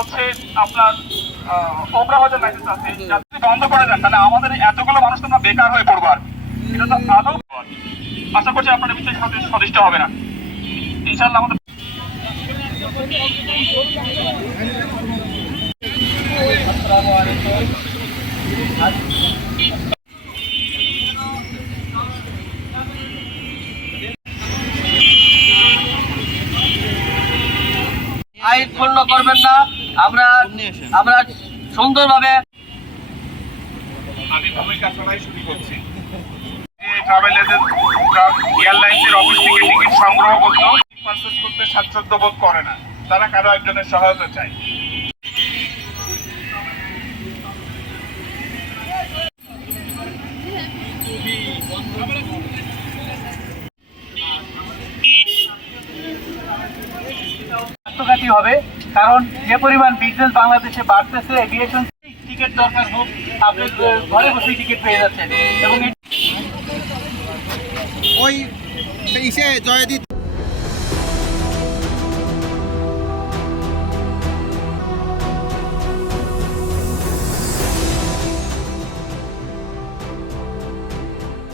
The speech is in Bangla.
হচ্ছে আপনার মেসেজ আছে যাতে বন্ধ করে দেন। তাহলে আমাদের এতগুলো মানুষ তোমরা বেকার হয়ে এটা তো আদৌ আশা করছি আপনার সদিষ্ট হবে না। ইনশাল্লাহ আমাদের আইন পূর্ণ করবেন না। আমরা আমরা সুন্দরভাবে আমি ভূমিকা সবাই শুরু করছি। ট্রাভেল এয়ারলাইন্সের অফিস থেকে টিকিট সংগ্রহ করতো। পারচেস করতে স্বাচ্ছন্দ্য বোধ করে না। তারা কারও একজনের সহায়তা চায়। আত্মঘাতী হবে। কারণ যে পরিমাণ বিজনেস বাংলাদেশে বাড়তেছে এভিয়েশন টিকিট দরকার হোক, আপনি ঘরে বসে টিকিট পেয়ে যাচ্ছেন। এবং ওই জয়দীপ